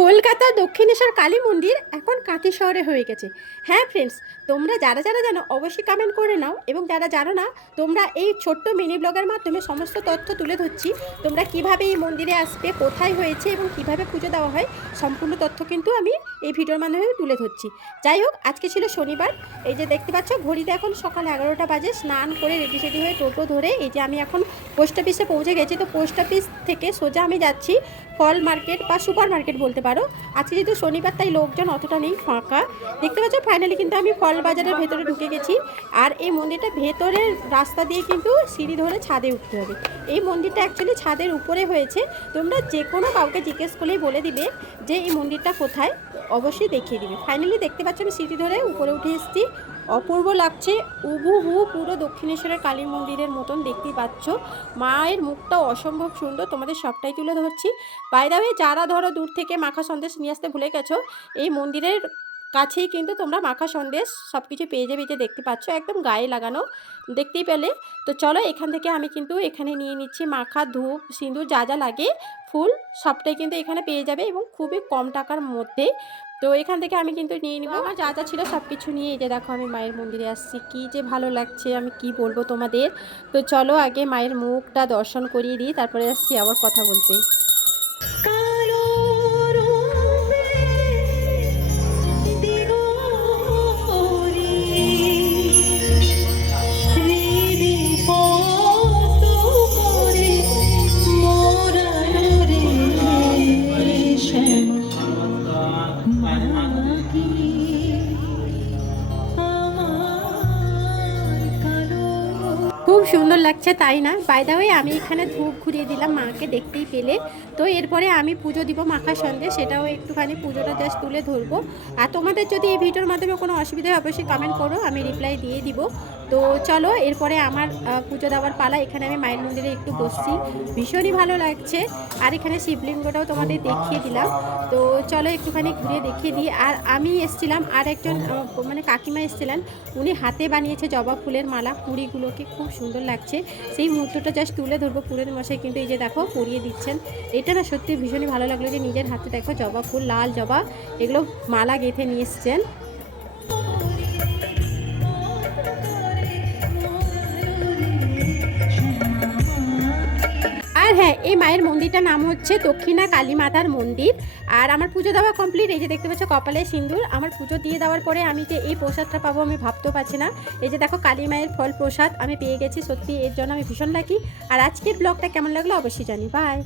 কলকাতার দক্ষিণেশ্বর কালী মন্দির এখন কাঁথি শহরে হয়ে গেছে। হ্যাঁ ফ্রেন্ডস তোমরা যারা যারা জানো, অবশ্যই কমেন্ট করে নাও। এবং যারা জানো না, তোমরা এই ছোট্ট মিনি ব্লগের মাধ্যমে সমস্ত তথ্য তুলে ধরছি। তোমরা কীভাবে এই মন্দিরে আসবে, কোথায় হয়েছে এবং কীভাবে পুজো দেওয়া হয়, সম্পূর্ণ তথ্য কিন্তু আমি এই ভিডিওর মাধ্যমে তুলে ধরছি। যাই হোক, আজকে ছিল শনিবার। এই যে দেখতে পাচ্ছ, ঘড়িতে এখন সকাল এগারোটা বাজে। স্নান করে রেডি সেডি হয়ে টোটো ধরে এই যে আমি এখন পোস্ট অফিসে পৌঁছে গেছি। তো পোস্ট অফিস থেকে সোজা আমি যাচ্ছি ফল মার্কেট বা সুপার মার্কেট বলতে পারো। আজকে যেহেতু শনিবার, তাই লোকজন অতটা নেই ফাঁকা। দেখতে পাচ্ছ ফাইনালি কিন্তু আমি ফল বাজারের ভেতরে ঢুকে গেছি। আর এই মন্দিরটা ভেতরের রাস্তা দিয়ে কিন্তু সিঁড়ি ধরে ছাদে উঠতে হবে। এই মন্দিরটা অ্যাকচুয়ালি ছাদের উপরে হয়েছে। তোমরা যে কোনো কাউকে জিজ্ঞেস করলেই বলে দিবে যে এই মন্দিরটা কোথায়। অবশ্যই দেখিয়ে দিবে। ফাইনালি দেখতে পাচ্ছ, আমি সিঁড়ি ধরে উপরে উঠে এসেছি। অপূর্ব লাগছে। উবুহু পুরো দক্ষিণেশ্বরের কালী মন্দিরের মতন দেখতে পাচ্ছ। মায়ের মুখটা অসম্ভব সুন্দর, তোমাদের সবটাই তুলে ধরছি। বাইরে যারা ধরো দূর থেকে মাখা সন্দেশ নিয়ে আসতে ভুলে গেছো, এই মন্দিরের কাছেই কিন্তু তোমরা মাখা সন্দেশ সব কিছু পেয়ে যাবে যে দেখতে পাচ্ছ, একদম গায়ে লাগানো। দেখতেই পেলে। তো চলো এখান থেকে আমি কিন্তু এখানে নিয়ে নিচ্ছি মাখা, ধূপ, সিঁদুর, যা যা লাগে, ফুল, সবটাই কিন্তু এখানে পেয়ে যাবে এবং খুবই কম টাকার মধ্যে। তো এখান থেকে আমি কিন্তু নিয়ে নিবো। আমার যা যা ছিল সব কিছু নিয়ে, এই যে দেখো আমি মায়ের মন্দিরে আসছি। কি যে ভালো লাগছে, আমি কি বলব তোমাদের? তো চলো আগে মায়ের মুখটা দর্শন করিয়ে দিই, তারপরে আসছি আবার কথা বলতে। খুব সুন্দর লাগছে, তাই না? বাইদা হয়ে আমি এখানে ধূপ ঘুরিয়ে দিলাম মাকে দেখতেই পেলে। তো এরপরে আমি পুজো দিব মাখার সন্ধ্যে সেটাও একটুখানি পুজোটা জাস্ট তুলে ধরবো। আর তোমাদের যদি এই ভিডিওর মাধ্যমে কোনো অসুবিধা হয়, অবশ্যই কমেন্ট করো, আমি রিপ্লাই দিয়ে দিব। তো চলো, এরপরে আমার পুজো দেওয়ার পালা। এখানে আমি মায়ের মন্দিরে একটু বসছি। ভীষণই ভালো লাগছে। আর এখানে শিবলিঙ্গটাও তোমাদের দেখিয়ে দিলাম। তো চলো, একটুখানি ঘুরিয়ে দেখিয়ে দিই। আর আমি এসছিলাম, আর একজন মানে কাকিমা এসছিলেন। উনি হাতে বানিয়েছে জবা ফুলের মালা। কুড়িগুলোকে খুব সুন্দর লাগছে। সেই মুহূর্তটা জাস্ট তুলে ধরবো পুরের মশাই কিন্তু এই যে দেখো পরিয়ে দিচ্ছেন। এটা না সত্যি ভীষণই ভালো লাগল যে নিজের হাতে দেখো জবা ফুল, লাল জবা, এগুলো মালা গেঁথে নিয়ে এসছেন। এই মায়ের মন্দিরটার নাম হচ্ছে দক্ষিণা কালী মাতার মন্দির। আর আমার পুজো দেওয়া কমপ্লিট এই যে দেখতে পাচ্ছ কপালে সিন্দুর আমার পুজো দিয়ে দেওয়ার পরে আমি যে এই প্রসাদটা পাবো, আমি ভাবতেও পারছি না। এই যে দেখো কালী মায়ের ফল প্রসাদ, আমি পেয়ে গেছি। সত্যি এর জন্য আমি ভীষণ লাগি আর আজকের ব্লগটা কেমন লাগল অবশ্যই জানি বাই